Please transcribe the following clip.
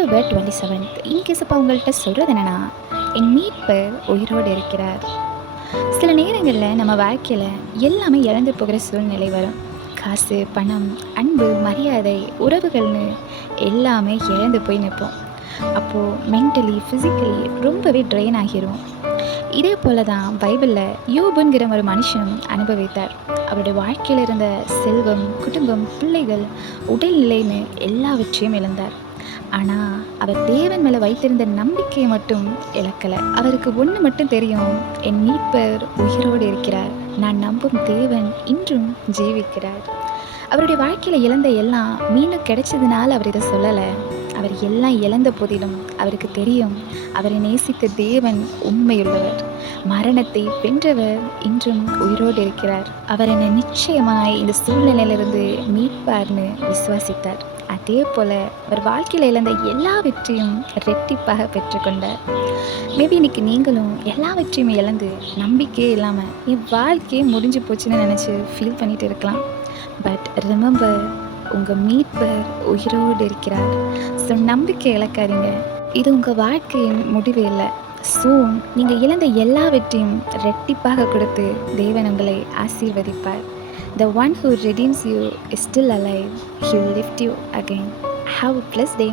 October 27. In case அப்போ உங்கள்கிட்ட சொல்கிறது என்னென்னா, என் மீட்பர் உயிரோடு இருக்கிறார். சில நேரங்களில் நம்ம வாழ்க்கையில் எல்லாமே இழந்து போகிற சூழ்நிலை வரும். காசு, பணம், அன்பு, மரியாதை, உறவுகள்னு எல்லாமே இழந்து போய் நிற்போம். அப்போது மென்டலி, ஃபிசிக்கலி ரொம்பவே ட்ரெயின் ஆகிரும். இதே போல தான் பைபிளில் யோபுங்கிற ஒரு மனுஷன் அனுபவித்தார். அவருடைய வாழ்க்கையில் இருந்த செல்வம், குடும்பம், பிள்ளைகள், உடல்நிலைன்னு எல்லாவற்றையும் இழந்தார். ஆனால் அவர் தேவன் மேலே வைத்திருந்த நம்பிக்கையை மட்டும் இழக்கலை. அவருக்கு ஒன்று மட்டும் தெரியும், என் மீட்பர் உயிரோடு இருக்கிறார், நான் நம்பும் தேவன் இன்றும் ஜீவிக்கிறார். அவருடைய வாழ்க்கையில் இழந்த எல்லாம் மீண்டும் கிடைச்சதுனால அவர் இதை சொல்லலை. அவர் எல்லாம் இழந்த போதிலும் அவருக்கு தெரியும், அவரை நேசித்த தேவன் உண்மையுள்ளவர், மரணத்தை வென்றவர் இன்றும் உயிரோடு இருக்கிறார். அவர் என்னை நிச்சயமாய் இந்த சூழ்நிலையிலிருந்து மீட்பார்னு விசுவாசித்தார். அதே போல் அவர் வாழ்க்கையில் இழந்த எல்லாவற்றையும் ரெட்டிப்பாக பெற்றுக்கொண்டார். மேபி இன்னைக்கு நீங்களும் எல்லாவற்றையும் இழந்து நம்பிக்கையே இல்லாமல் என் வாழ்க்கையே முடிஞ்சு போச்சுன்னு நினச்சி ஃபீல் பண்ணிட்டு இருக்கலாம். பட் ரிமெம்பர், உங்கள் மீட்பர் உயிரோடு இருக்கிறார். ஸோ நம்பிக்கை இழக்காதீங்க. இது உங்கள் வாழ்க்கையின் முடிவு இல்லை. சூன் நீங்கள் இழந்த எல்லாவற்றையும் ரெட்டிப்பாக கொடுத்து தேவன் உங்களை ஆசீர்வதிப்பார். The one who redeems you is still alive. He will lift you again. Have a blessed day.